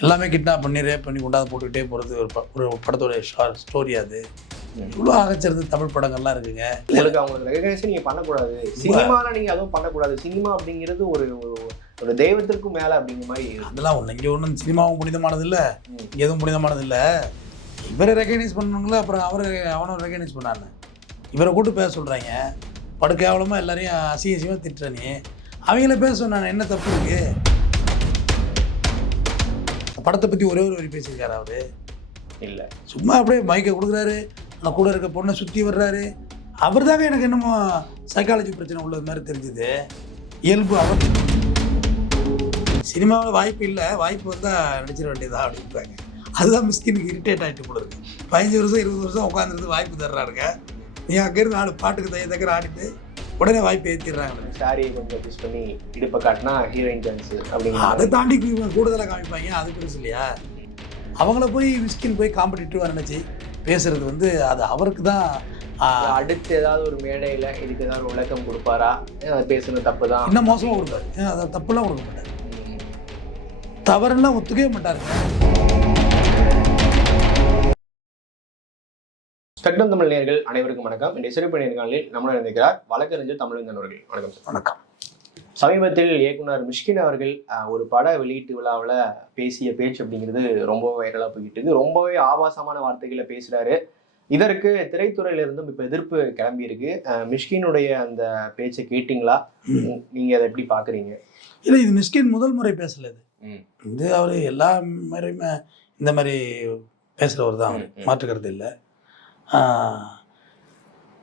எல்லாமே கிட்னாப் பண்ணி ரேப் பண்ணி கொண்டாந்து போட்டுக்கிட்டே போகிறது ஒரு ஒரு படத்தோட ஷார்ட் ஸ்டோரி அது. இவ்வளோ ஆகச்சிறது தமிழ் படங்கள்லாம் இருக்குங்க. உங்களுக்கு அவங்களுக்கு ரெகனைசேஷன் நீங்க பண்ணக்கூடாது. சினிமால நீங்க அதுவும் பண்ணக்கூடாது. சினிமா அப்படிங்கிறது ஒரு ஒரு- தெய்வத்திற்கும் மேல அப்படிங்கிற மாதிரி. அதெல்லாம் ஒன்று இங்கே ஒன்றும் சினிமாவும் புனிதமானது இல்லை. இங்கே எதுவும் புனிதமானது இல்லை இவரை ரெகனைஸ் பண்ணணுங்களா அப்புறம் அவரை அவனை ரெகனைஸ் பண்ணாங்க இவரை கூட்டு பேச சொல்கிறாங்க படுக்கையாவலமாக எல்லாரையும் அசிங்க அசிங்கமாக திட்டுற நீ. அவங்கள பேச சொன்னானே என்ன தப்பு இருக்கு? படத்தை பற்றி ஒரே ஒரு வரி பேசியிருக்காரு அவரு. இல்ல. சும்மா அப்படியே மைக்கை கொடுக்குறாரு. அந்த கூட இருக்க பொண்ணை சுற்றி வர்றாரு. அவர் தாங்க எனக்கு என்னமோ சைக்காலஜி பிரச்சனை உள்ளது மாதிரி தெரிஞ்சுது. இயல்பு அவர். சினிமாவில் வாய்ப்பு இல்லை. வாய்ப்பு வந்தால் நடிச்சிட வேண்டியதா அப்படின்றாங்க. அதுதான் மிஸ்கினுக்கு இரிட்டேட் ஆகிட்டு போல இருக்கு. பதினஞ்சு வருஷம் இருபது வருஷம் உட்காந்துருந்து வாய்ப்பு தர்றாருங்க. நீ அங்கேருந்து ஆடு பாட்டுக்கு தைய தக்கிற ஆடிட்டு உடனே வாய்ப்பு ஏற்றிடுறாங்க சாரியை கொஞ்சம் ட்விஸ்ட் பண்ணி இடுப்பை காட்டினா ஹீரோயின் சான்ஸ் அப்படிங்கிற அதை தாண்டி கூடுதலாக காமிப்பாங்க. அது பெருசு இல்லையா? அவங்கள போய் மிஸ்கின் போய் காம்படிட்டிவாக நினச்சி பேசுறது வந்து அது அவருக்கு தான் அடுத்து ஏதாவது ஒரு மேடையில இதுக்கு ஏதாவது விளக்கம் கொடுப்பாரா? பேசுறது தப்பு தான்? இன்னும் மோசமாக கொடுப்பாரு. அதை தப்புலாம் கொடுக்க மாட்டார். தவறெல்லாம் ஒத்துக்கவே மாட்டாருங்க. ஸ்பெக்ட்ரம் தமிழ் நேயர்கள் அனைவருக்கும் வணக்கம். இன்றைய சிறப்பு நேர்காணலில் நம்மளுடன் இருக்கிறார் வழக்கறிஞர் தமிழன் அவர்கள். வணக்கம் சார். வணக்கம். சமீபத்தில் இயக்குனர் மிஷ்கின் அவர்கள் ஒரு பட வெளியீட்டு விழாவில் பேசிய பேச்சு அப்படிங்கிறது ரொம்ப வைரலாக போய்கிட்டு இருக்கு. ரொம்பவே ஆபாசமான வார்த்தைகளை பேசுறாரு. இதற்கு திரைத்துறையிலிருந்தும் இப்போ எதிர்ப்பு கிளம்பி இருக்கு. அஹ், மிஷ்கினுடைய அந்த பேச்சை கேட்டிங்களா? ம். நீங்க அதை எப்படி பாக்குறீங்க? இல்லை இது மிஸ்கின் முதல் முறை பேசல இது. இது அவர் எல்லா முறையுமே இந்த மாதிரி பேசுகிறவர் தான் அவர். மாற்றுக்கிறது இல்லை.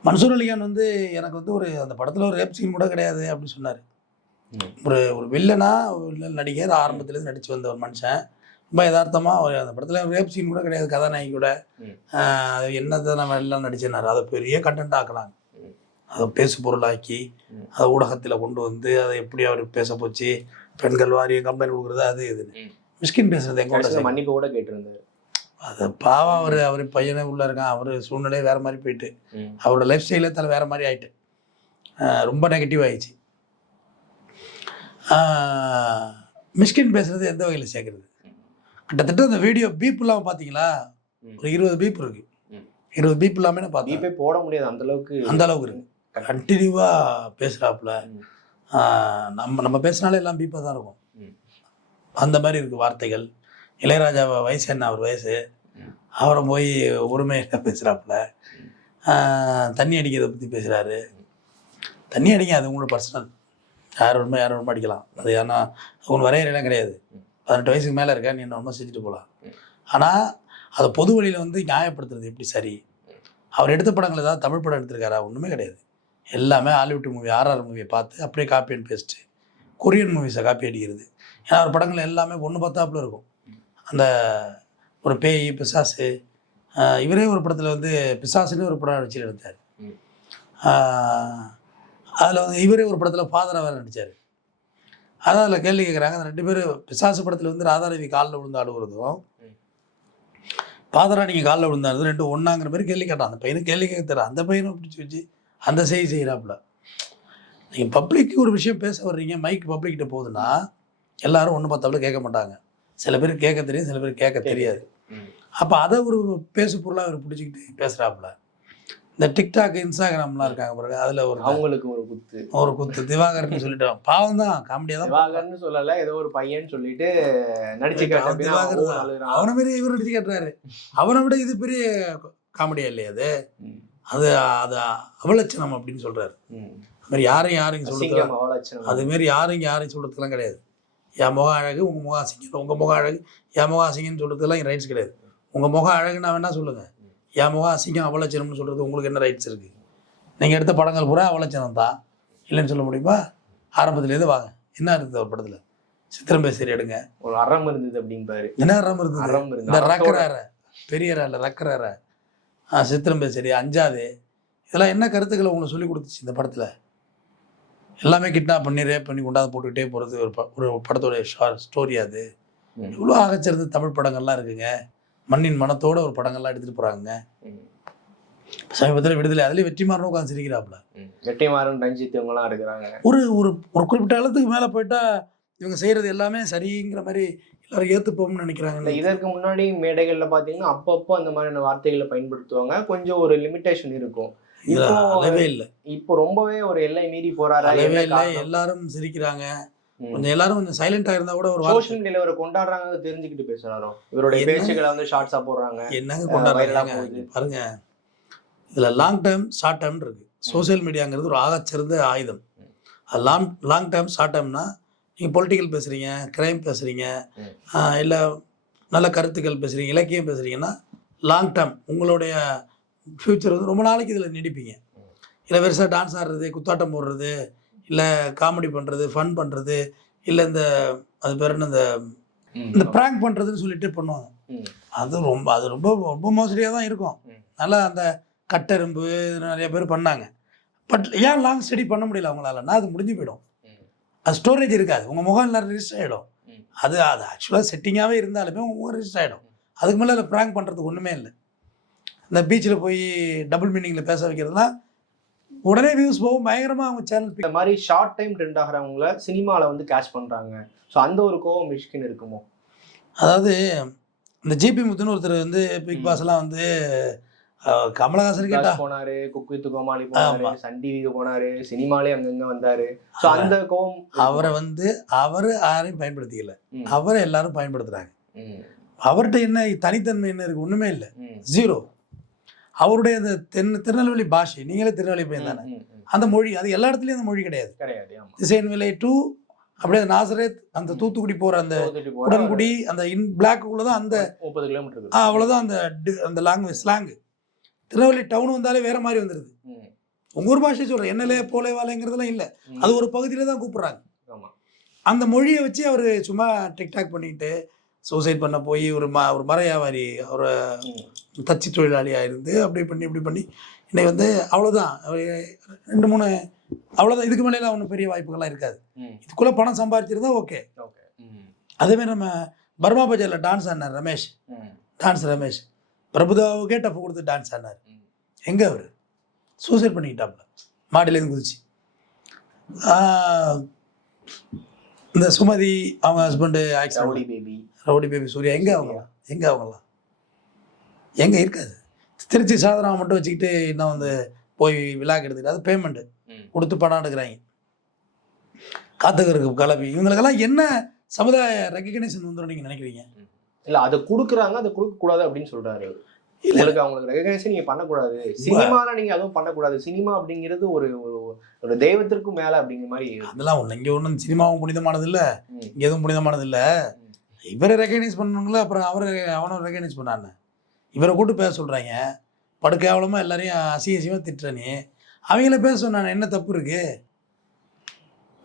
மன்சூர் அலிகான் வந்து எனக்கு வந்து ஒரு அந்த படத்தில் ஒரு ரேப் சீன் கூட கிடையாது அப்படின்னு சொன்னார். ஒரு ஒரு வில்லனா நடிகர் ஆரம்பத்துலேருந்து நடித்து வந்த ஒரு மனுஷன் ரொம்ப யதார்த்தமாக அந்த படத்தில் ரேப் சீன் கூட கிடையாது கதாநாயகி கூட அது என்னத்தை நம்ம எல்லாம் நடிச்சினார் அதை பெரிய கண்டென்ட் ஆக்குனாங்க. அதை பேசு பொருளாக்கி. அதை ஊடகத்தில் கொண்டு வந்து அதை எப்படி அவர் பேச போச்சு பெண்கள் வாரியம் கம்பெனி கொடுக்குறது அது இதுன்னு. மிஸ்கின் பேசுறது சேர்ந்து. மன்னிப்பு கூட கேட்டிருந்தாரு அது பாவம் அவர் அவர் பையனே உள்ளே இருக்கான். அவர் சூழ்நிலையே வேறு மாதிரி போயிட்டு. அவரோட லைஃப் ஸ்டைலே தலை வேறு மாதிரி ஆயிட்டு. ரொம்ப நெகட்டிவ் ஆயிடுச்சு. ஆஹ் மிஸ்கின் பேசுறது எந்த வகையில் சேர்க்குறது? கிட்டத்தட்ட அந்த வீடியோ பீப் இல்லாமல் பார்த்தீங்களா. ஒரு இருபது பீப் இருக்கு. இருபது பீப் இல்லாமல் நான் பார்த்தேன் போட முடியாது அந்த அளவுக்கு அந்த அளவுக்கு இருக்கு. கண்டினியூவாக பேசுகிறாப்புல. நம்ம நம்ம பேசினாலே எல்லாம் பீப்பாக தான் இருக்கும். அந்த மாதிரி இருக்கு வார்த்தைகள். இளையராஜா வயசு என்ன? அவர் வயசு. அவரை போய் உரிமையில் பேசுகிறாப்புல தண்ணி அடிக்கிறதை பற்றி பேசுகிறாரு தண்ணி அடிங்க அது உங்களோட பர்சனல் யார் உண்மை யார் உண்மை அடிக்கலாம். அது ஏன்னா உன் வரையறையெல்லாம் கிடையாது. பதினெட்டு வயசுக்கு மேலே இருக்கா நீ என்ன உண்மை செஞ்சுட்டு போகலாம் ஆனால் அதை பொது வழியில் வந்து நியாயப்படுத்துறது எப்படி சரி? அவர் எடுத்த படங்கள் ஏதாவது தமிழ் படம் எடுத்திருக்காரா? ஒன்றுமே கிடையாது. எல்லாமே ஹாலிவுட் மூவி ஆர்ஆர் மூவியை பார்த்து அப்படியே காப்பி அண்ட் பேஸ்ட்டு கொரியன் மூவிஸை காப்பி அடிக்கிறது. ஏன்னா அவர் படங்கள் எல்லாமே ஒன்று பார்த்தாப்புல இருக்கும். அந்த ஒரு பேய் பிசாசு இவரே ஒரு படத்தில் வந்து பிசாசுன்னு ஒரு படம் நடிச்சு எடுத்தார். அதில் வந்து இவரே ஒரு படத்தில் ஃபாதராக வேறு நடித்தார் அதான் அதில் கேள்வி கேட்குறாங்க அந்த ரெண்டு பேரும் பிசாசு படத்தில் வந்து ராதாரவி காலில் விழுந்து அழுகுறதும் நீங்கள் காலில் விழுந்தாரு ரெண்டு ஒன்றாங்கிற மாதிரி கேள்வி கேட்டான். அந்த பையனுக்கு கேள்வி கேட்க அந்த பையனை பிடிச்சி வச்சு அந்த செய்தி செய்கிறாப்புல நீங்கள் பப்ளிக்கு ஒரு விஷயம் பேச வர்றீங்க மைக் பப்ளிக்கிட்ட போகுதுன்னா எல்லாரும் ஒன்று பார்த்தாப்புல கேட்க மாட்டாங்க. சில பேர் கேட்க தெரியும் சில பேர் கேட்க தெரியாது. அப்போ அதை ஒரு பேசு பொருளாக அவர் பிடிச்சிக்கிட்டு பேசுகிறாப்புல இந்த டிக்டாக் இன்ஸ்டாகிராம்லாம் இருக்காங்க பாருங்க அதில் ஒரு அவங்களுக்கு ஒரு குத்து. ஒரு குத்து. திவாகர்னு சொல்லிட்டோம் பாவம் தான் காமெடியாக தான் திவாகர்னு சொல்லல ஏதோ ஒரு பையன் சொல்லிட்டு நடிச்சு திவாகர் தான். அவனை மாரி இவர் நடிச்சு காட்டுறாரு. அவனை விட இது பெரிய காமெடியா இல்லையா அது. அது அது அவலட்சணம் அப்படின்னு சொல்றாரு. ம். அது மாதிரி யாரையும் யாரையும் சொல்றது அசிங்கம் அவலட்சணம். அது மாரி யாரையும் யாரையும் சொல்றதுலாம் கிடையாது. என் முகம் அழகு உங்க முகம் அசிங்கம். உங்க முகம் அழகு என் முகம் அசிங்கம்னு சொல்றதுலாம் ரைட்ஸ் கிடையாது. உங்க முகம் அழகுன்னா வேணா சொல்லுங்க. என் முகம் அசிங்கம் அவலட்சணம்னு சொல்றது உங்களுக்கு என்ன ரைட்ஸ் இருக்கு? நீங்க எடுத்த படங்கள் பூரா அவலட்சணம் தான். இல்லைன்னு சொல்ல முடியுமா? ஆரம்பத்துலேருந்து வாங்க. என்ன இருக்குது ஒரு படத்துல? சித்திரம் பேசரி எடுங்க. ஒரு அறம் இருந்தது அப்படிம்பாரு. என்ன அறம் இருந்தது? அறம் இந்த ரக்கரார பெரிய அற. ரக்கரார சித்திரம் பேசரி அஞ்சாது இதெல்லாம் என்ன கருத்துக்களை உங்களுக்கு சொல்லி கொடுத்துச்சு இந்த படத்தில்? எல்லாமே கிட்னாப் பண்ணி ரேப் பண்ணி கொண்டாந்து போட்டுக்கிட்டே போகிறது ஒரு ப- ஒரு படத்தோட ஷார்ட் ஸ்டோரி அது. இவ்வளோ ஆகச்சிறது தமிழ் படங்கள்லாம் இருக்குங்க. மண்ணின் மனத்தோட ஒரு படங்கள்லாம் எடுத்துகிட்டு போகிறாங்க. சமீபத்தில் விடுதலை அதுலேயும் வெற்றிமாறனும் உட்காந்து சிரிக்கிறாப்புல. வெற்றிமாறன் ரஞ்சித் இவங்க எல்லாம் இருக்கிறாங்க ஒரு ஒரு ஒரு குறிப்பிட்ட காலத்துக்கு மேலே போயிட்டா இவங்க செய்கிறது எல்லாமே சரிங்கிற மாதிரி எல்லாரும் ஏற்றுப்போம்னு நினைக்கிறாங்க. இதற்கு முன்னாடி மேடைகள்ல பாத்தீங்கன்னா அப்பப்போ அந்த மாதிரியான வார்த்தைகளை பயன்படுத்துவாங்க. கொஞ்சம் ஒரு லிமிட்டேஷன் இருக்கும். இப்போ அளவே இல்லை. இப்போ ரொம்பவே ஒரு எல்லை மீறி போறாரா? அளவே இல்லை? எல்லாரும் சிரிக்கிறாங்க. கொஞ்சம் எல்லாரும் கொஞ்சம் சைலண்டாக இருந்தால் கூட ஒரு சோஷியல் மீடியால இவரை கொண்டாடுறாங்க தெரிஞ்சுக்கிட்டு பேசுறாரோ? இவருடைய என்ன? பேச்சுகளை வந்து ஷார்ட்ஸா போடுறாங்க. என்னங்க கொண்டாடுறாங்க? பாருங்க. இதில் லாங் டைம் ஷார்ட் டைம் இருக்கு. சோஷியல் மீடியாங்கிறது ஒரு ஆகச்சிறந்த ஆயுதம். அது லாங் லாங் டைம் ஷார்ட் டைம்னா நீங்கள் பொலிட்டிக்கல் பேசுகிறீங்க கிரைம் பேசுகிறீங்க ம். இல்லை நல்ல கருத்துக்கள் பேசுகிறீங்க இலக்கியம் பேசுகிறீங்கன்னா லாங் டைம் உங்களுடைய ஃப்யூச்சர் வந்து ரொம்ப நாளைக்கு இதில் நீடிப்பீங்க. இல்லை பெருசாக டான்ஸ் ஆடுறது குத்தாட்டம் போடுறது இல்லை காமெடி பண்ணுறது ஃபன் பண்ணுறது இல்லை இந்த அது பேர் என்ன இந்த. இந்த ப்ராங்க் பண்ணுறதுன்னு சொல்லிட்டு பண்ணுவாங்க. அது ரொம்ப அது ரொம்ப ரொம்ப மோசடியாக தான் இருக்கும். நல்லா அந்த கட்டெரும்பு நிறைய பேர் பண்ணாங்க. பட் ஏன் லாங் ஸ்டடி பண்ண முடியல அவங்களாலன்னா அது முடிஞ்சு போயிடும். அது ஸ்டோரேஜ் இருக்காது. உங்கள் முகம் எல்லாம் ரிஜிஸ்டர் ஆகிடும். அது அது ஆக்சுவலாக செட்டிங்காகவே இருந்தாலுமே உங்கள் முகம் ரிஜிஸ்டர் ஆகிடும் அதுக்கு மேலே அதில் ப்ராங்க் பண்ணுறதுக்கு ஒன்றுமே இல்லை. இந்த பீச்சில் போய் டபுள் மீனிங்கில் பேச வைக்கிறதுலாம் உடனே வியூஸ் போகும் பயங்கரமாக அவங்க சேனல் இந்த மாதிரி ஷார்ட் டைம் ட்ரெண்ட் ஆகிறவங்கள சினிமால வந்து கேட்ச் பண்றாங்க ஸோ அந்த ஒரு கோவம் மிஷ்கின் இருக்குமோ அதாவது இந்த ஜிபி முத்துன்னு ஒருத்தர் வந்து பிக் ம். பாஸ் எல்லாம் வந்து கமலஹாசன் கேட்டா போனாரு குக் வித் கோமாளி போனாரு. சன் டிவிக்கு போனாரு சினிமாலே அங்கங்க வந்தாரு ஸோ அந்த கோவம் அவரை வந்து அவர் யாரையும் பயன்படுத்திக்கல. அவரை எல்லாரும் பயன்படுத்துறாங்க. அவர்கிட்ட என்ன தனித்தன்மை என்ன இருக்கு ஒண்ணுமே இல்லை. ஜீரோ அவருடைய அந்த தென் திருநெல்வேலி பாஷை. நீங்களே திருநெல்வேலி பையன் தானே. அந்த மொழி அது எல்லா இடத்துலயும் அந்த மொழி கிடையாது. திசையன் விலை டூ அப்படியே நாசரேத் அந்த தூத்துக்குடி போற அந்த உடன்குடி அந்த இன் பிளாக்குள்ள தான் அந்த முப்பது கிலோமீட்டர் ஆ, அவ்வளவுதான் அந்த அந்த லாங்குவேஜ் ஸ்லாங் திருநெல்வேலி டவுன் வந்தாலே வேற மாதிரி வந்துருது. உங்க ஊர் பாஷை சொல்றேன். என்னலே போலே வாழைங்கிறதுலாம் இல்லை அது ஒரு பகுதியில தான் கூப்பிடுறாங்க அந்த மொழியை வச்சு அவர் சும்மா டிக்டாக் பண்ணிட்டு சூசைட் பண்ண போய் ஒரு ம ஒரு மர வியாபாரி ஒரு. தச்சு தொழிலாளியாக இருந்து அப்படி பண்ணி இப்படி பண்ணி இன்னைக்கு வந்து அவ்வளோதான் ரெண்டு மூணு அவ்வளோதான் இதுக்கு மேலே ஒன்றும் பெரிய வாய்ப்புகள்லாம் இருக்காது. இதுக்குள்ளே பணம் சம்பாதிச்சிருந்தா ஓகே. அதேமாதிரி நம்ம பர்மா பஜாரில் டான்ஸ் ஆடினார் ரமேஷ். டான்ஸ் ரமேஷ். பிரபுதாவுக்கே டஃப் கொடுத்து டான்ஸ் ஆடினார். ம். எங்கே அவர்? சூசைட் பண்ணிக்கிட்டாப்ல மாடியிலேருந்து குதிச்சு. இந்த சுமதி அவங்க husband accident baby rowdy baby Surya எங்கே அவங்களாம் எங்கே அவங்களாம் எங்கே இருக்காது. திருச்சி சாதனா மட்டும் வச்சுக்கிட்டு இன்னும் வந்து போய் விழாக்கு எடுத்துக்கிட்டு அது பேமெண்ட்டு. கொடுத்து பணம் எடுக்கிறாங்க. காத்துக்கருக்கு கலவி இவங்களுக்கெல்லாம் என்ன சமுதாய ரெக்கக்னேஷன் வந்துடும் நீங்கள் நினைக்கிறீங்க? இல்ல அதை குடுக்குறாங்க அதை கொடுக்க கூடாது அப்படின்னு. இல்ல. உங்களுக்கு அவங்களுக்கு ரெகனைசேஷன் நீங்க பண்ணக்கூடாது. சினிமால நீங்க அதுவும் பண்ணக்கூடாது. சினிமா அப்படிங்கிறது ஒரு ஒரு தெய்வத்திற்கும் மேல அப்படிங்கிற மாதிரி அதெல்லாம் ஒன்று இங்கே ஒன்றும் சினிமாவும் புனிதமானது இல்லை. இங்கே எதுவும் புனிதமானது இல்லை. இவரை ரெக்கக்னைஸ் பண்ணணுங்களா அப்புறம் அவரை அவனும் ரெக்கக்னைஸ் பண்ணான்னு இவரை கூட்டு பேச சொல்கிறாங்க படு கேவலமாக எல்லாரையும் அசிங்க அசிங்கமாக திட்டுறனே அவங்கள பேச சொன்னானே என்ன தப்பு இருக்கு?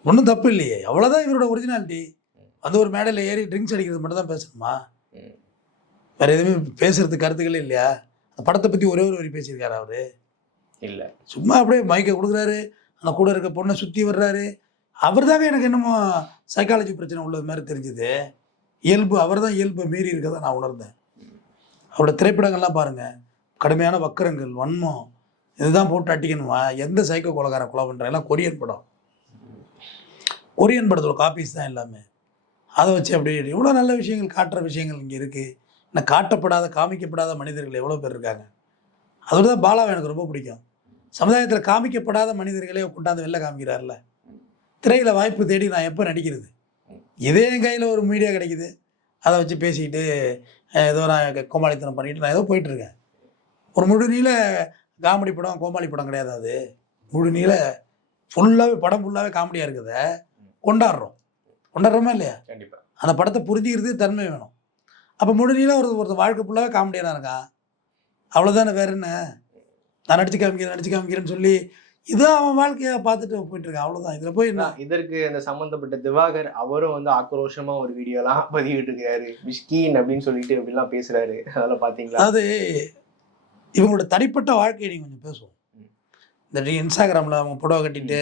ஒன்றும் தப்பு இல்லையே. அவ்வளோதான் இவரோட ஒரிஜினாலிட்டி வந்து ஒரு மேடையில் ஏறி ட்ரிங்க்ஸ் அடிக்கிறது மட்டும் தான் பேசணுமா. வேற எதுவுமே பேசுறதுக்கு கருத்துக்களே இல்லையா? அந்த படத்தை பற்றி ஒரே ஒரு வரி பேசியிருக்காரு அவரு? இல்ல. சும்மா அப்படியே மைக்கை கொடுக்குறாரு. அந்த கூட இருக்க பொண்ணை சுற்றி வர்றாரு. அவர் தாங்க எனக்கு என்னமோ சைக்காலஜி பிரச்சனை உள்ளது மாதிரி தெரிஞ்சுது. இயல்பு அவர் தான் இயல்பை மீறி இருக்கதை நான் உணர்ந்தேன். அவரோட திரைப்படங்கள்லாம் பாருங்க. கடுமையான வக்கரங்கள் வன்மம் இதுதான் போட்டு அட்டிக்கணுமா எந்த சைக்கோ கொலகார கொலை பண்ணுறாங்க எல்லாம் கொரியன் படம். கொரியன் படத்தோட காப்பீஸ் தான் எல்லாமே. அதை வச்சு அப்படி இவ்வளோ நல்ல விஷயங்கள் காட்டுற விஷயங்கள் இங்கே இருக்குது இன்னும் காட்டப்படாத காமிக்கப்படாத மனிதர்கள் எவ்வளோ பேர் இருக்காங்க. அதோட தான் பாலாவை எனக்கு ரொம்ப பிடிக்கும். சமுதாயத்தில் காமிக்கப்படாத மனிதர்களே கொண்டாந்து வெளில காமிக்கிறார்ல. திரையில் வாய்ப்பு தேடி நான் எப்போ நடிக்கிறது? இதே என் கையில் ஒரு மீடியா கிடைக்குது. அதை வச்சு பேசிக்கிட்டு ஏதோ நான் கோமாளித்தனம் பண்ணிட்டு நான் ஏதோ போயிட்டுருக்கேன். ஒரு முழு நீள காமெடி படம் கோமாளி படம் கிடையாது அது. முழு நீள ஃபுல்லாகவே படம் ஃபுல்லாகவே காமெடியாக இருக்குத கொண்டாடுறோம். கொண்டாடுறோமா இல்லையா? கண்டிப்பா. அந்த படத்தை புரிஞ்சுக்கிறது தன்மை வேணும். அப்போ முடிஞ்சீங்களா ஒரு ஒருத்தர் வாழ்க்கை ஃபுல்லாகவே காமெடியாக தான் இருக்கான் அவ்வளோதானே வேற என்ன? நான் நடிச்சு காமிக்கிறேன் நடிச்சு காமிக்கிறேன்னு சொல்லி இதான் அவன் வாழ்க்கையை பார்த்துட்டு போயிட்டு இருக்கான் அவ்வளோதான் இதில் போய் என்ன? இதற்கு இந்த சம்பந்தப்பட்ட திவாகர் அவரும் வந்து ஆக்ரோஷமா ஒரு வீடியோலாம் பதிவிட்டு இருக்காரு மிஷ்கின் அப்படின்னு சொல்லிட்டு இப்படிலாம் பேசுறாரு. அதெல்லாம் பாத்தீங்களா? அதாவது இவங்களோட தனிப்பட்ட வாழ்க்கையை நீங்கள் கொஞ்சம் பேசுவோம். இந்த இன்ஸ்டாகிராமில் அவங்க புடவை கட்டிட்டு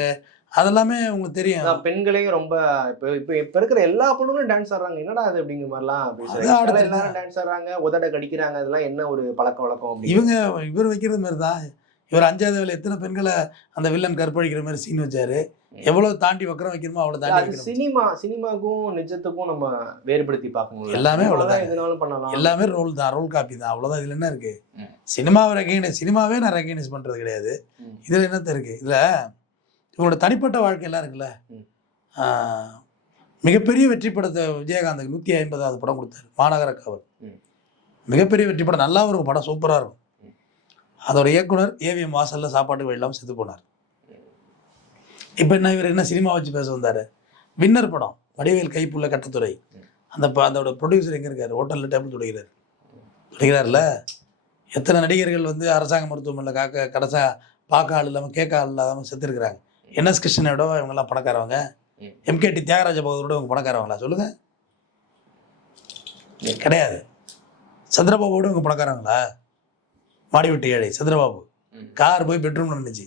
அதெல்லாமே உங்களுக்கு தெரியும். பெண்களையும் ரொம்ப இப்ப இப்ப இப்ப இருக்கிற எல்லா பொண்ணுங்களும் டான்ஸ் ஆடுறாங்க. என்னடா அது அப்படிங்கிற மாதிரிலாம் பேசுறாங்க. எல்லாரும் டான்ஸ் ஆடுறாங்க உதட கடிக்கிறாங்க. அதெல்லாம் என்ன ஒரு பழக்க வழக்கம் இவங்க இவர் வைக்கிறது மாதிரி தான் இவர் அஞ்சாவது எத்தனை பெண்களை அந்த வில்லன் கற்பழிக்கிற மாதிரி சீன் வச்சாரு? எவ்வளவு தாண்டி வக்கரம் வைக்கணுமோ அவ்வளவு தாண்டி சினிமா சினிமாக்கும் நிஜத்துக்கும் நம்ம வேறுபடுத்தி பார்க்கணும். எல்லாமே அவ்வளவுதான். எதுனாலும் பண்ணலாம். எல்லாமே ரோல் தான் ரோல் காப்பி தான். அவ்வளவுதான். இதுல என்ன இருக்கு. சினிமாவை ரெகனைஸ் சினிமாவே நான் ரெகனைஸ் பண்றது கிடையாது. இதுல என்னத்த இருக்கு? இதுல இவங்களோட தனிப்பட்ட வாழ்க்கையெல்லாம் இருக்குல்ல? ம். ஆஹ், மிகப்பெரிய வெற்றி படத்தை விஜயகாந்துக்கு நூற்றி ஐம்பதாவது படம் கொடுத்தாரு. மாநகர காவல். மிகப்பெரிய வெற்றி படம். நல்லா இருக்கும் படம். சூப்பராக இருக்கும். அதோட இயக்குனர் ஏவிஎம் வாசலில் சாப்பாட்டுக்கு இல்லாமல் செத்து போனார். இப்போ என்ன இவர் என்ன சினிமா வச்சு பேச வந்தார்? வின்னர் படம் வடிவேல் கைப்புள்ள கட்டத்துறை. அந்த அதோட ப்ரொடியூசர் எங்கே இருக்கார்? ஹோட்டலில் டேபிள் துடைக்கிறார். துடைக்கிறார்ல எத்தனை நடிகர்கள் வந்து அரசாங்க மருத்துவமனையில் காக்க கடைசா பார்க்க ஆள் இல்லாமல் கேட்க ஆள் இல்லாமல் செத்துருக்குறாங்க. என்எஸ் கிருஷ்ணனோட இவங்கெல்லாம் பணக்காரவங்க. எம்கேடி தியாகராஜ பகதூரோட இவங்க பணக்காரவங்களா? சொல்லுங்கள் கிடையாது. சந்திரபாபுவோட இவங்க பணக்காரவங்களா? மாடி விட்டு ஏழை சந்திரபாபு. கார் போய் பெட்ரூம்ல இருந்துச்சு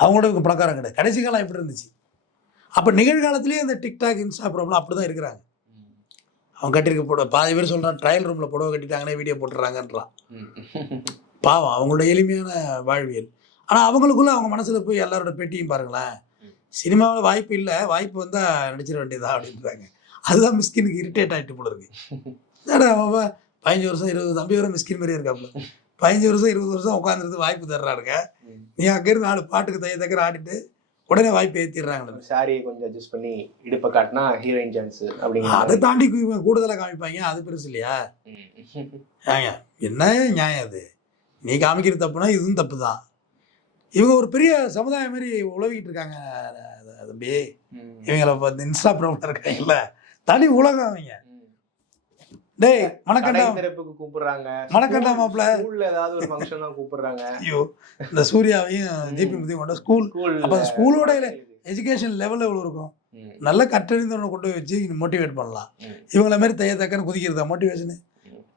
அவங்களோட பணக்காரங்க கிடையாது. கடைசி காலம் எப்படி இருந்துச்சு. அப்போ நிகழ்காலத்திலேயே இந்த டிக்டாக் இன்ஸ்டாகிராம்லாம் அப்படி தான் இருக்கிறாங்க. அவன் கட்டியிருக்க போட பாதி பேர் சொல்கிறான் ட்ரையல் ரூமில் புடவை கட்டிட்டாங்கன்னே வீடியோ போட்டுறாங்கன்றான். பாவம் அவங்களோட எளிமையான வாழ்வியல். ஆனால் அவங்களுக்குள்ள அவங்க மனசில் போய் எல்லாரோட பேட்டியும் பாருங்களேன். சினிமாவில் வாய்ப்பு இல்லை வாய்ப்பு வந்தால் நடிச்சிட வேண்டியதா அப்படின்றாங்க. அதுதான் மிஸ்கினுக்கு இரிட்டேட் ஆகிட்டு போல இருக்கு. பதினஞ்சு வருஷம் இருபது தம்பி வர மிஸ்கின் மாதிரியே இருக்காப்புல. பதினஞ்சு வருஷம் இருபது வருஷம் உட்காந்துருந்து வாய்ப்பு தர்றாருங்க. நீ அங்கேருந்து ஆடு பாட்டுக்கு தைய தக்கற ஆடிட்டு உடனே வாய்ப்பு ஏற்றிடுறாங்க சாரியை கொஞ்சம் அட்ஜஸ்ட் பண்ணி இடுப்பை காட்டினா ஹீரோயின் சான்ஸ் அதை அப்படிங்கிற தாண்டி கு- கூடுதலா காமிப்பாங்க. அது பெருசு இல்லையா. ஏங்க என்ன நியாயம் அது? நீ காமிக்கிற தப்புனா இதுவும் தப்பு தான் இவங்க ஒரு பெரிய சமுதாயம் மாதிரி உழவிக்கிட்டு இருக்காங்க தம்பி. இவங்கள இந்த இன்ஸ்டாகிராமில் இருக்காங்கல்ல. தனி உலகம் அவங்க. டேய் மணக்கண்டா கடை திறப்புக்கு கூப்பிடுறாங்க. மணக்கண்டா மாப்பிள்ள. ஸ்கூல்ல ஏதாவது ஒரு ஃபங்க்ஷன் தான் கூப்பிடுறாங்க. ஐயோ இந்த சூர்யாவையும் ஜிபி முத்தையும் கொண்ட ஸ்கூல் அப்ப ஸ்கூலோட எஜுகேஷன் லெவல் எவ்வளோ இருக்கும்? நல்ல கற்றறிந்தவனை கொண்டு போய் வச்சு மோட்டிவேட் பண்ணலாம். இவங்கள மாதிரி தைய தக்கன்னு குதிக்கிறதா மோட்டிவேஷனு.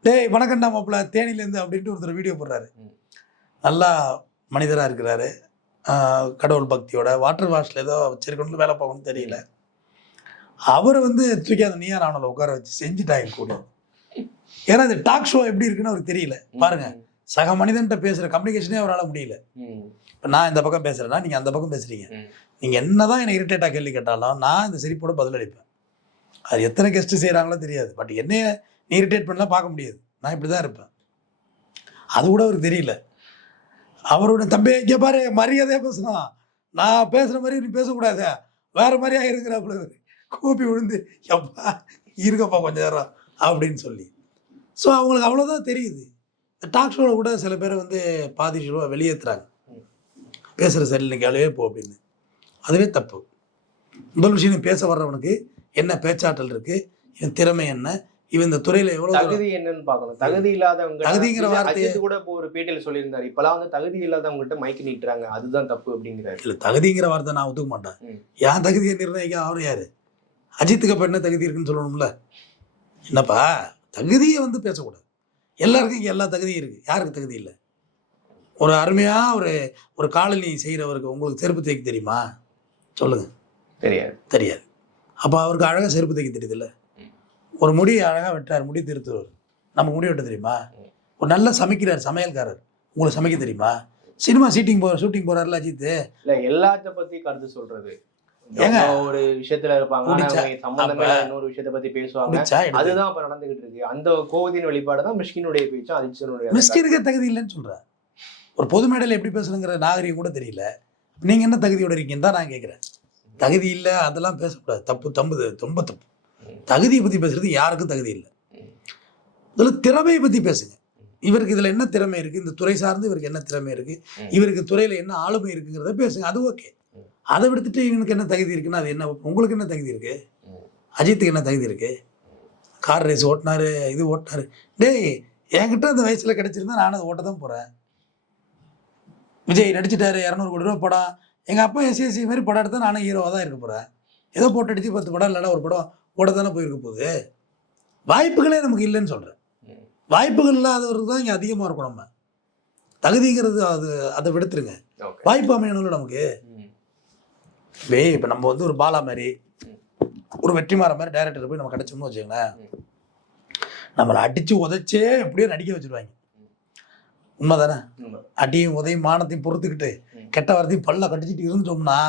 டேய் வணக்கண்டா மாப்பிள்ள. தேனிலேருந்து அப்படின்ட்டு ஒருத்தர் வீடியோ போடுறாரு. நல்லா மனிதராக இருக்கிறாரு. கடவுள் பக்தியோட வாட்டர் வாஷில் ஏதோ வச்சிருக்கணும்னு வேலை பார்க்கணும்னு தெரியல. அவரை வந்து தூக்கி அந்த நீயா ராவணில் உட்கார வச்சு செஞ்சுட்டாங்க கூட. ஏன்னா இந்த டாக் ஷோ எப்படி இருக்குன்னு அவருக்கு தெரியல. பாருங்க சக மனிதன்கிட்ட பேசுகிற கம்யூனிகேஷனே அவரால் முடியல. இப்போ நான் இந்த பக்கம் பேசுகிறேன்னா நீங்கள் அந்த பக்கம் பேசுகிறீங்க ம். நீங்கள் என்னதான் என்னை இரிட்டேட்டாக கேள்வி கேட்டாலும் நான் இந்த சிரிப்போட பதிலளிப்பேன் அது எத்தனை கெஸ்ட்டு செய்கிறாங்களோ தெரியாது. பட் என்னைய நீ இரிட்டேட் பண்ணலாம் பார்க்க முடியாது. நான் இப்படி தான் இருப்பேன். அது கூட அவருக்கு தெரியல. அவரோட தம்பி இங்கே பாரு மரியாதையாக பேசணும் நான் பேசுகிற மாதிரி நீ பேசக்கூடாது. வேற மாதிரியா இருக்கிறாப்புல. கூப்பி விழுந்து எப்பா இருக்கப்பா கொஞ்ச நேரம் அப்படின்னு சொல்லி. ஸோ அவங்களுக்கு அவ்வளோதான் தெரியுது. டாக் ஷோவில் கூட சில பேரை வந்து பாதி ஷோவை வெளியேற்றுறாங்க பேசுகிற சரி கேளவே போ அப்படின்னு. அதுவே தப்பு. முதல் விஷயம் நீ பேச வர்றவனுக்கு என்ன பேச்சாற்றல் இருக்கு? இவன் திறமை என்ன? இவன் இந்த துறையில எவ்வளவு தகுதி என்னன்னு பார்க்கணும். தகுதி இல்லாதவங்க தகுதிங்கிற அஜித் கூட இப்போ ஒரு பேட்டியில சொல்லியிருந்தாரு. இப்பெல்லாம் வந்து தகுதி இல்லாதவங்ககிட்ட மைக்கு நீட்டுறாங்க. அதுதான் தப்பு அப்படிங்கிறாரு. இல்ல தகுதிங்கிற வார்த்தை நான் ஒத்துக்க மாட்டேன். என் தகுதியை நிர்ணயிக்க? அவர் யாரு? அஜித்துக்கு அப்ப என்ன தகுதி இருக்குன்னு சொல்லணும்ல? என்னப்பா? தகுதியை வந்து பேசக்கூடாது. எல்லாருக்கும் இங்க எல்லா தகுதியும் இருக்கு. யாருக்கு தகுதி இல்லை? ஒரு அருமையா ஒரு ஒரு காலனி செய்கிறவருக்கு உங்களுக்கு செருப்பு தைக்க தெரியுமா? சொல்லுங்க. தெரியாது. தெரியாது. அப்போ அவருக்கு அழகாக செருப்பு தைக்க தெரியுதுல்ல? ஒரு முடி அழகாக வெட்டார் முடி திருத்துவார் நம்ம முடி வெட்ட தெரியுமா? ஒரு நல்லா சமைக்கிறார் சமையல்காரர். உங்களுக்கு சமைக்க தெரியுமா? சினிமா ஷூட்டிங் போ ஷூட்டிங் போறாருல அஜித் இல்ல எல்லாத்த பத்தி கருத்து சொல்றது ஏங்க? ஒரு விஷயத்துல இருப்பாங்க. இன்னொரு விஷயத்த பத்தி பேசுவாங்க. அதுதான் இப்ப நடந்துகிட்டு இருக்கு. அந்த கோவத்தின் வெளிப்பாடு தான் மிஷ்கினுடைய பேச்சும் அஜித்னுடைய மிஸ்கினுக்கு தகுதி இல்லைன்னு சொல்கிறேன் ஒரு பொது மேடையில் எப்படி பேசணுங்கிற நாகரிகம் கூட தெரியல. நீங்கள் என்ன தகுதியோட இருக்கீங்கன்னு தான் நான் கேட்குறேன் தகுதி இல்லை அதெல்லாம் பேசக்கூடாது. தப்பு தம்பு ரொம்ப தப்பு. தகுதியை பற்றி பேசுறது யாருக்கும் தகுதி இல்லை. இதில் திறமையை பற்றி பேசுங்க. இவருக்கு இதில் என்ன திறமை இருக்குது இந்த துறை சார்ந்து இவருக்கு என்ன திறமை இருக்குது. இவருக்கு துறையில் என்ன ஆளுமை இருக்குங்கிறத பேசுங்க. அது ஓகே. அதை விடுத்துட்டு இவனுக்கு என்ன தகுதி இருக்குன்னா அது என்ன உங்களுக்கு என்ன தகுதி இருக்குது ம். அஜித்துக்கு என்ன தகுதி இருக்கு கார் ரேஸ் ஓட்டினாரு இது ஓட்டினாரு டேய் என்கிட்ட அந்த வயசுல கிடைச்சிருந்தா நானும் அதை ஓட்ட தான் போறேன் விஜய் நடிச்சிட்டாரு இரநூறு கோடி ரூபா படம் எங்க அப்பா எஸ்எஸ்சி மாதிரி படம் எடுத்தா நானும் ஹீரோவாக தான் இருக்க போறேன் ஏதோ போட்டு அடிச்சு பத்து படம் இல்லைன்னா ஒரு படம் ஓட தானே போயிருக்க போகுது வாய்ப்புகளே நமக்கு இல்லைன்னு சொல்றேன் ம். வாய்ப்புகள் இல்லாதவருக்கு தான் இங்கே அதிகமாக இருக்கும் நம்ம தகுதிங்கிறது அது அதை விடுத்துருங்க. வாய்ப்பு அமையணும்ல நமக்கு. வே இப்போ நம்ம வந்து ஒரு பாலா மாதிரி ஒரு வெற்றிமாற மாதிரி டேரக்டர் போய் நம்ம கிடைச்சோம்னு வச்சுக்கோங்களேன். நம்மளை அடிச்சு உதைச்சே எப்படியோ நடிக்க வச்சிருவாங்க. உண்மை. அடியும் உதயம் மானத்தையும் பொறுத்துக்கிட்டு. கெட்ட வார்த்தையும் பல்ல கட்டிச்சிட்டு இருந்துட்டோம்னா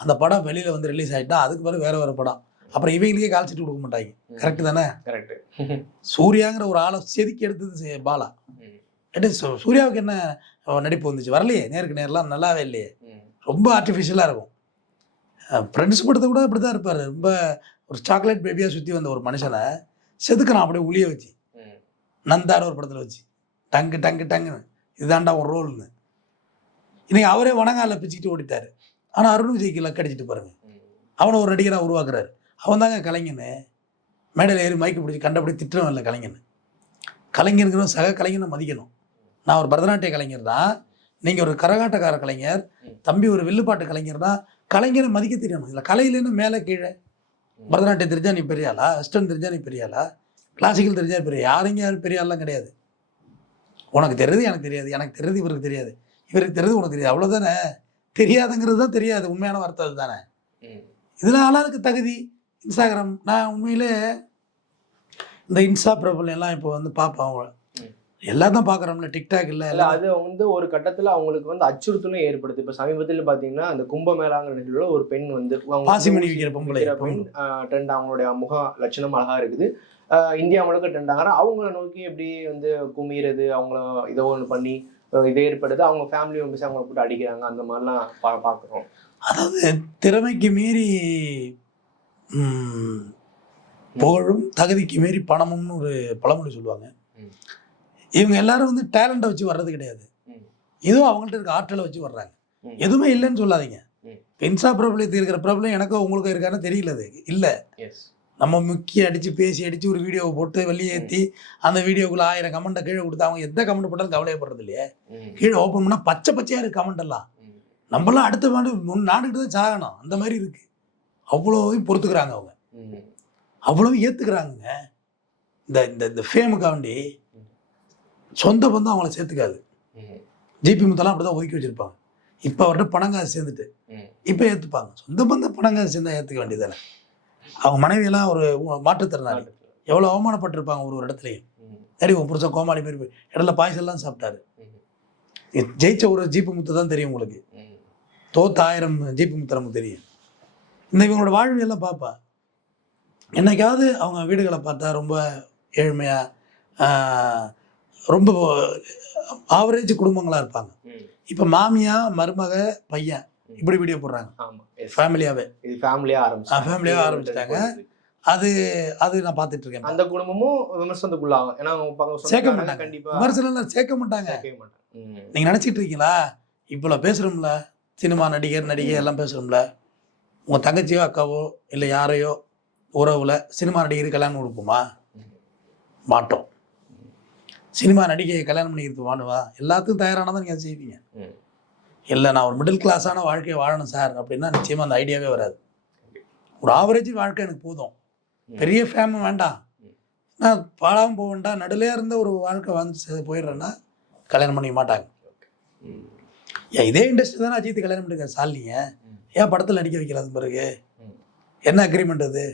அந்த படம் வெளியில் வந்து ரிலீஸ் ஆகிட்டா அதுக்கு பிறகு வேற வேற படம். அப்புறம் இவங்களுக்கே கால்ச்சிட்டு கொடுக்க மாட்டாங்க. கரெக்டு தானே? கரெக்ட் சூர்யாங்கிற ஒரு ஆளை செதுக்கி எடுத்தது பாலா. சூர்யாவுக்கு என்ன நடிப்பு வந்துச்சு? வரலையே நேருக்கு நேர்லாம் நல்லாவே இல்லையே. ரொம்ப ஆர்டிஃபிஷியலாக இருக்கும். ஃப்ரெண்ட்ஸ் படத்தை கூட அப்படி தான் இருப்பார். ரொம்ப ஒரு சாக்லேட் பேபியாக சுற்றி வந்த ஒரு மனுஷனை செதுக்கிறான் அப்படியே உளிய வச்சு. ம். நந்தான ஒரு படத்தில் வச்சு. டங்கு டங்கு டங்குன்னு. இதுதான்டா ஒரு ரோல்னு. இன்னைக்கு அவரே வணங்கால பிச்சுக்கிட்டு ஓடிட்டாரு. ஆனால் அருண் விஜய்க்கு லக் அடிச்சிட்டு பாருங்க. அவனை ஒரு நடிகராக உருவாக்குறாரு. அவன் தாங்க கலைஞன்னு மேடையில் ஏறி மைக்கு பிடிச்சி கண்டபடி திட்டவும் இல்லை கலைஞன். கலைஞருங்கிற சக கலைஞனை மதிக்கணும். நான் ஒரு பரதநாட்டிய கலைஞர் தான். நீங்கள் ஒரு கரகாட்டக்கார கலைஞர் தம்பி ஒரு வில்லுப்பாட்டு கலைஞர் தான். கலைஞரை மதிக்க தெரியணும் இல்லை கலையிலேருந்து மேலே கீழே. பரதநாட்டியம் தெரிஞ்சா நீ பெரிய ஆளா? வெஸ்டர்ன் தெரிஞ்சா நீ பெரிய ஆளா? கிளாசிக்கல் தெரிஞ்சா பெரிய யாருங்க யாரும் பெரிய ஆள்லாம் கிடையாது. உனக்கு தெரியுது எனக்கு தெரியாது. எனக்கு தெரியுது இவருக்கு தெரியாது. இவருக்கு தெரியுது உனக்கு தெரியாது. அவ்வளோதானே தெரியாதுங்கிறது தான் தெரியாது. உண்மையான வார்த்தை அதுதானே? ம். இதில் ஆளாருக்கு தகுதி. இன்ஸ்டாகிராம். நான் உண்மையிலே இந்த இன்ஸ்டா பிரபலம் எல்லாம் இப்போ வந்து பார்ப்பேன் அவங்க ம். எல்லாம் தான் பார்க்குறோம்ல டிக்டாக் இல்லை இல்ல அது வந்து ஒரு கட்டத்துல அவங்களுக்கு வந்து அச்சுறுத்தலும் ஏற்படுது. இப்ப சமீபத்தில் பாத்தீங்கன்னா அந்த கும்பமேளாங்கிற நிகழ்வுல ஒரு பெண் வந்து பாசிமணி விற்கிற பொம்பளை. பெண் ட்ரெண்ட் அவங்களுடைய முக லட்சணம் அழகா இருக்குது. இந்தியா முழுக்க ட்ரெண்ட் ஆகிறாங்க அவங்கள நோக்கி எப்படி வந்து குமிறது அவங்கள இதோ ஒன்று பண்ணி இது ஏற்படுது. அவங்க ஃபேமிலி மெம்பர்ஸ் அவங்கள போட்டு அடிக்கிறாங்க அந்த மாதிரிலாம் பா பார்க்குறோம் அதாவது திறமைக்கு மீறி புகழும் தகுதிக்கு மீறி பணமும்னு ஒரு பழமொழி சொல்லுவாங்க. இவங்க எல்லாரும் வந்து டேலண்ட்டை வச்சு வர்றது கிடையாது. ம். ஏதோ அவங்கள்ட்ட இருக்க ஆற்றலை வச்சு வர்றாங்க. எதுவுமே இல்லைன்னு சொல்லாதீங்க. ம். பென்சா பிரபலத்தில் இருக்கிற பிரபலம் எனக்கும் உங்களுக்கும் இருக்கான்னு தெரியல அது. இல்லை. நம்ம முக்கிய அடித்து பேசி அடித்து ஒரு வீடியோவை போட்டு வெளியேற்றி அந்த வீடியோக்குள்ள ஆயிரம் கமெண்ட்டை கீழே கொடுத்து அவங்க எந்த கமெண்ட் போட்டாலும் கவலையப்படுறது இல்லையே. கீழே ஓப்பன் பண்ணால் பச்சை பச்சையாக இருக்கு கமெண்ட் எல்லாம். நம்மளாம் அடுத்த மாடு முன் நாடுகிட்டு தான் சாகணும். அந்த மாதிரி இருக்கு. அவ்வளோவையும் பொறுத்துக்கிறாங்க அவங்க. அவ்வளவு ஏற்றுக்கிறாங்க இந்த இந்த இந்த ஃபேமுக்காண்டி சொந்த பந்தம் அவங்கள சேர்த்துக்காது. ஜிபி முத்தெல்லாம் அப்படி தான் ஒதுக்கி வச்சிருப்பாங்க. இப்போ அவர்கிட்ட பணங்காசு சேர்ந்துட்டு இப்போ ஏற்றுப்பாங்க சொந்த பந்தம் பணங்காசு சேர்ந்தா ஏற்றுக்க வேண்டியதானே? அவங்க மனைவியெல்லாம் ஒரு மாற்றுத்திறனாளி. எவ்வளோ அவமானப்பட்டிருப்பாங்க ஒரு ஒரு இடத்துலையும். சரி உன் புருஷன் கோமாளி போய் இடத்துல பாய்ச்சல்லாம் சாப்பிட்டாரு. ஜெயிச்ச ஒரு ஜீப்பு முத்து தான் தெரியும் உங்களுக்கு. தோத்த ஆயிரம் ஜீப்பு முத்து நமக்கு தெரியும். இந்த இவங்களோட வாழ்வியெல்லாம் பார்ப்பேன் என்னைக்காவது அவங்க வீடுகளை பார்த்தா ரொம்ப ஏழ்மையாக ரொம்ப ஆவரேஜ் குடும்பங்களாக இருப்பாங்க. இப்போ மாமியா மருமக பையன் இப்படி வீடியோ போடுறாங்க. ஃபேமிலியாகவே இது ஃபேமிலியா ஆரம்பிச்சு ஆ ஆரம்பிச்சிட்டாங்க. அது அது நான் பார்த்துட்டு இருக்கேன். அந்த குடும்பமும் விமர்சனத்துக்குள்ளாகும். ஏன்னா சேர்க்க மாட்டாங்க. கண்டிப்பா விமர்சனம்லாம் சேர்க்க மாட்டாங்க. நீங்கள் நினச்சிட்டு இருக்கீங்களா? இவ்வளோ பேசுகிறோம்ல சினிமா நடிகர் நடிகை எல்லாம் பேசுகிறோம்ல உங்கள் தங்கச்சியோ அக்காவோ இல்லை யாரையோ உறவில் சினிமா நடிகர் கல்யாணம் கொடுப்போமா? மாட்டோம். சினிமா நடிகையை கல்யாணம் பண்ணிக்கிறது வாணுவா எல்லாத்துக்கும் தயாரானதான் நீங்கள் செய்வீங்க. இல்லை நான் ஒரு மிடில் கிளாஸான வாழ்க்கையை வாழணும் சார் அப்படின்னா நிச்சயமாக அந்த ஐடியாவே வராது ஒரு ஆவரேஜ் வாழ்க்கை எனக்கு போதும். பெரிய ஃபேமிலி வேண்டாம். நான் பாழாமல் போக வேண்டாம் நடுலையாக இருந்த ஒரு வாழ்க்கை வந்து போயிடுறேன்னா கல்யாணம் பண்ணிக்க மாட்டாங்க. ஏன் இதே இண்டஸ்ட்ரி தானே அஜித் கல்யாணம் பண்ணிருக்காரு சாலினிங்க ம். ஏன் படத்தில் நடிக்க வைக்கல அது பிறகு. என்ன அக்ரிமெண்ட் அது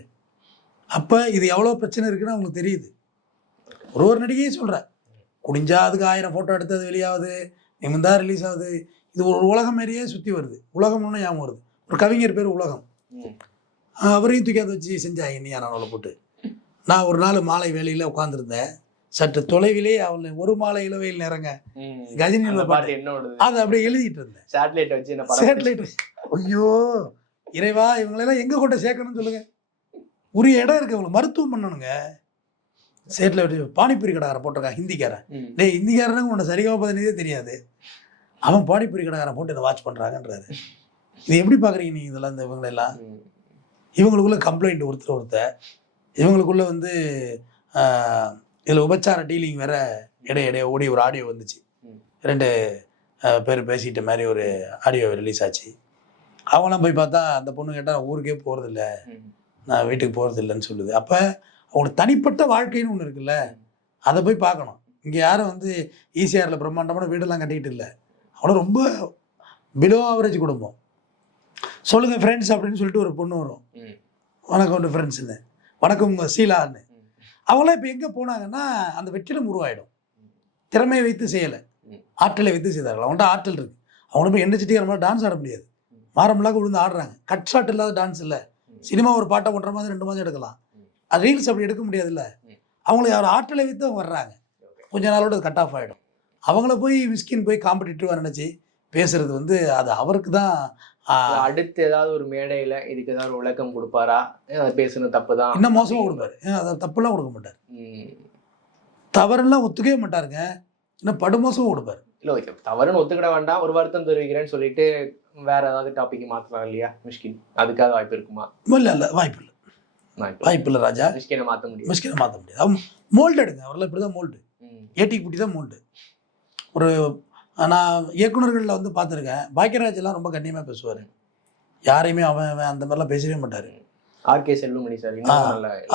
அப்போ இது எவ்வளோ பிரச்சனை இருக்குன்னு அவங்களுக்கு தெரியுது ஒரு ஒரு நடிகையும் சொல்கிறேன் குடிஞ்சா அதுக்கு ஆயிரம் ஃபோட்டோ எடுத்து அது வெளியாகுது நிமிந்தா ரிலீஸ் ஆகுது. இது ஒரு உலகம் மாதிரியே சுற்றி வருது. உலகம் ஒன்று ஞாபகம் வருது. ஒரு கவிஞர் பேர் உலகம். அவரையும் தூக்கி அதை வச்சு செஞ்சாங்க நீ அவளை போட்டு. நான் ஒரு நாள் மாலை வேலையில் உட்காந்துருந்தேன் சற்று தொலைவிலே அவள் ஒரு மாலை இளவையில் நேரங்க. கஜினியில் பாட்டு என்ன அதை அப்படியே எழுதிட்டு இருந்தேன். சேட்டலைட் வச்சு சேட்டலைட் ஐயோ இறைவா இவங்களெல்லாம் எங்கே கொண்டு சேர்க்கணும்னு சொல்லுங்க. உரிய இடம் இருக்கு அவங்களுக்கு மருத்துவம் பண்ணணுங்க. சேட்டலைட் பானிபூரி கடைக்காரன் போட்டிருக்கான் ஹிந்திக்காரன். டேய் ஹிந்திக்காரனுக்கு உன்னை சரியாக பதினே தெரியாது. அவன் பானிபூரி கடைக்காரன் போட்டு இதை வாட்ச் பண்ணுறாங்கன்றாரு இது எப்படி பார்க்குறீங்க நீங்கள் இதெல்லாம் இந்த இவங்களெல்லாம். இவங்களுக்குள்ள கம்ப்ளைண்ட் ஒருத்தர் ஒருத்தர். இவங்களுக்குள்ள வந்து இதில் உபச்சார டீலிங் வேற இடைய இடைய ஓடி ஒரு ஆடியோ வந்துச்சு. ரெண்டு பேர் பேசிட்ட மாதிரி ஒரு ஆடியோ ரிலீஸ் ஆச்சு. அவங்களாம் போய் பார்த்தா அந்த பொண்ணு கேட்டால் ஊருக்கே போகிறதில்ல. நான் வீட்டுக்கு போகிறது இல்லைன்னு சொல்லுது. அப்போ அவங்களுக்கு தனிப்பட்ட வாழ்க்கைன்னு ஒன்று இருக்குல்ல அதை போய் பார்க்கணும். இங்கே யாரும் வந்து ஈசிஆரில் பிரம்மாண்டமான வீடெல்லாம் கட்டிக்கிட்டு இல்லை. அவனும் ரொம்ப பிலோ ஆவரேஜ் குடும்பம். சொல்லுங்கள் ஃப்ரெண்ட்ஸ் அப்படின்னு சொல்லிட்டு ஒரு பொண்ணு வரும். வணக்கம் ஃப்ரெண்ட்ஸுன்னு வணக்கம் உங்க சீலான்னு. அவங்களாம் இப்போ எங்கே போனாங்கன்னா அந்த வெற்றிடம் உருவாயிடும். திறமையை வைத்து செய்யலை. ஆற்றலை வித்து செய்தார்கள். அவங்கள்ட்ட ஆற்றல் இருக்கு. அவங்கள போய் என்ன சிட்டிக்கிற மாதிரி டான்ஸ் ஆட முடியாது. மாறமலாக விழுந்து ஆடுறாங்க. கட் ஷாட் இல்லாத டான்ஸ் இல்லை. சினிமா ஒரு பாட்டை ஒன்றரை மாதம் ரெண்டு மாதம் எடுக்கலாம். ரீல்ஸ் அப்படி எடுக்க முடியாதுல்ல. அவங்களை அவர் ஆற்றலை வித்து அவங்க வர்றாங்க. கொஞ்ச நாளோட அது கட் ஆஃப் ஆகிடும் அவங்கள போய் மிஸ்கின் போய் காம்படிட்டிவாக நினச்சி பேசுறது வந்து அது அவருக்கு தான் அடுத்து ஏதாவது ஒரு மேடையில இதுக்கு ஏதாவது ஒரு விளக்கம் கொடுப்பாரா? பேசுனது தப்பு தான் இன்னும் மோசமாக கொடுப்பாரு. அதை தப்புலாம் கொடுக்க மாட்டார். தவறெல்லாம் ஒத்துக்கவே மாட்டாருங்க. இன்னும் படுமோசமாக கொடுப்பாரு. இல்ல ஓகே. தவறுன்னு ஒத்துக்கிட வேண்டாம். ஒரு வருத்தம் தெரிவிக்கிறேன்னு சொல்லிட்டு வேற ஏதாவது டாபிக் மாத்தலாம் இல்லையா மிஷ்கின் அதுக்காக வாய்ப்பு இருக்குமா? இல்லை இல்லை. வாய்ப்பு இல்லை. வாய்ப்பு இல்லை ராஜா. மிஷ்கினை மாத்த முடியும் மிஸ்கினை மாற்ற முடியாது. அவன் மோல்டு எடுங்க. அவரெல்லாம் இப்படி தான் மோல்டு. ம். ஏடிக்கு குட்டி தான் மோல்டு. ஒரு நான் இயக்குனர்களில் வந்து பார்த்துருக்கேன். பாக்கியராஜ் எல்லாம் ரொம்ப கண்ணியமாக பேசுவார். யாரையுமே அவன் அந்த மாதிரிலாம் பேசவே மாட்டார். RK Selvamani sir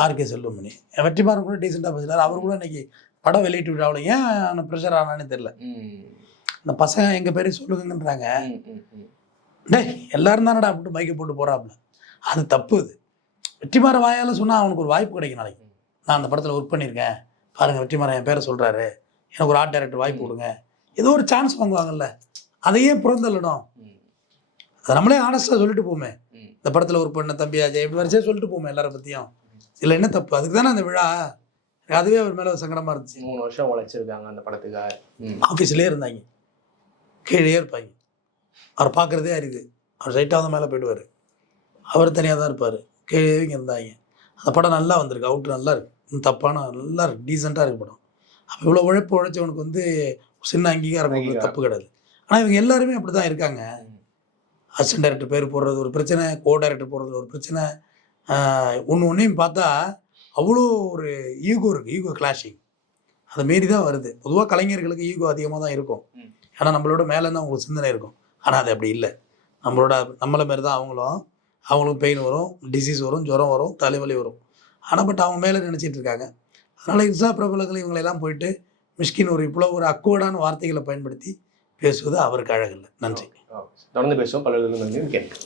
RK Selvamani. Vetrimaaran கூட டீசெண்டாக பேசுகிறார் அவர் கூட இன்னைக்கு படம் வெளியிட்டு விழாவில் ஏன் ப்ரெஷர் ஆனானே தெரில. இந்த பசங்க எங்கள் பேரையும் சொல்லுங்கன்றாங்க. டேய் எல்லாரும் தானடா அப்படின்ட்டு மைக்கை போட்டு போகிறாப்புல அது தப்பு இது வெற்றிமாற வாயால் சொன்னால் அவனுக்கு ஒரு வாய்ப்பு கிடைக்கும் நாளைக்கு. நான் அந்த படத்தில் ஒர்க் பண்ணியிருக்கேன் பாருங்கள் வெற்றிமாறன் என் பேரை சொல்கிறாரு எனக்கு ஒரு ஆர்ட் டைரக்டர் வாய்ப்பு கொடுங்க. ஏதோ ஒரு சான்ஸ் வாங்குவாங்கல்ல. அதையே புறந்தள்ளணும் ம். அதை நம்மளே ஆனஸ்டாக சொல்லிட்டு போமே. இந்த படத்தில் ஒர்க் பண்ண தம்பி அஜய் இப்படி வரிசையாக சொல்லிட்டு போமே எல்லாரை பற்றியும் இதில் என்ன தப்பு? அதுக்கு தானே அந்த விழா. அதுவே அவர் மேலே சங்கடமாக இருந்துச்சு. மூணு வருஷம் உழைச்சிருக்காங்க அந்த படத்துக்காக. ஆஃபீஸ்லேயே இருந்தாங்க. கீழே இருப்பாங்க. அவர் பார்க்குறதே அறியுது அவர் ரைட்டாக வந்து மேலே போயிடுவார். அவர் தனியாக தான் இருப்பார். கீழே இங்கே இருந்தாங்க. அந்த படம் நல்லா வந்திருக்கு. அவுட் நல்லா இருக்கு. தப்பான நல்லா இருக்கு. டீசெண்டாக இருக்கு படம். அப்போ இவ்வளோ உழைப்பு உழைச்சவனுக்கு வந்து சின்ன அங்கீகாரம் கொடுக்கறது. தப்பு கிடையாது. ஆனால் இவங்க எல்லாருமே அப்படி தான் இருக்காங்க. அசிஸ்டன்ட் டைரக்டர் பேர் போடுறது ஒரு பிரச்சனை கோ டைரக்டர் போடுறது ஒரு பிரச்சனை. ஒன்று ஒன்றையும் பார்த்தா அவ்வளோ ஒரு ஈகோ இருக்குது ஈகோ கிளாஷிங் அதை மீறி தான் வருது. பொதுவாக கலைஞர்களுக்கு ஈகோ அதிகமாக தான் இருக்கும். ஏன்னா நம்மளோட மேலே தான் அவங்களுக்கு சிந்தனை இருக்கும். ஆனால் அது அப்படி இல்லை. நம்மளோட நம்மளை மாரி தான் அவங்களும் அவங்களுக்கும் பெயின் வரும் டிசீஸ் வரும் ஜுரம் வரும் தலைவலி வரும். ஆனால் பட் அவங்க மேலே நினச்சிட்டு இருக்காங்க. அதனால் இன்ஸ்டா பிரபலங்கள் இவங்களெல்லாம் போயிட்டு மிஷ்கின் ஒரு இவ்வளோ ஒரு அக்குவடான வார்த்தைகளை பயன்படுத்தி பேசுவது அவருக்கு அழகில்லை நன்றி. தொடர்ந்து பேசுவோம். பல கேட்க